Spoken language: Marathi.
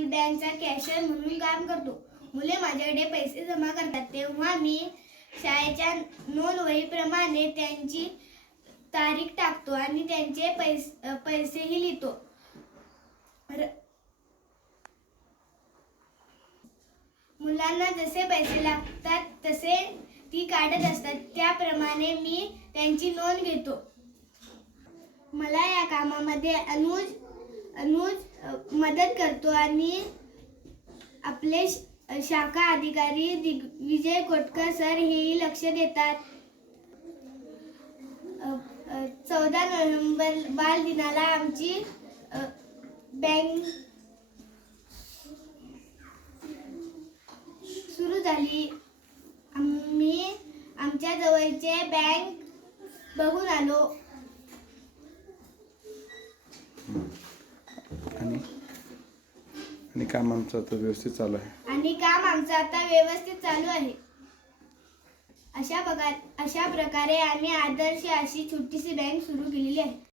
स्कूल बँकचा कॅशियर म्हणून काम करतो. मुले माझ्याकडे पैसे जमा करतात. तेव्हा मी शाळेच्या नोंदवहीप्रमाणे त्यांची तारीख टाकतो आणि त्यांचे पैसे पैसेही लिहितो. र- मुलांना जसे पैसे लागतात तसे ती काढत असतात. त्याप्रमाणे मी त्यांची नोंद घेतो. मला या कामामध्ये अनुज मदत करतो आणि आपले श- शाखा अधिकारी दिग्विजय कोटकर सर हेही लक्ष देतात. चौदा नोव्हेंबर बाल दिनाला आमची बँक सुरू झाली. आम्ही आमच्या जवळचे बँक बघून आलो. आणि काम आमचं आता व्यवस्थित चालू आहे. आणि काम आमचं आता व्यवस्थित चालू आहे. अशा प्रकार अशा प्रकारे आम्ही आदर्श अशी छोटीशी बँक सुरू केलेली आहे.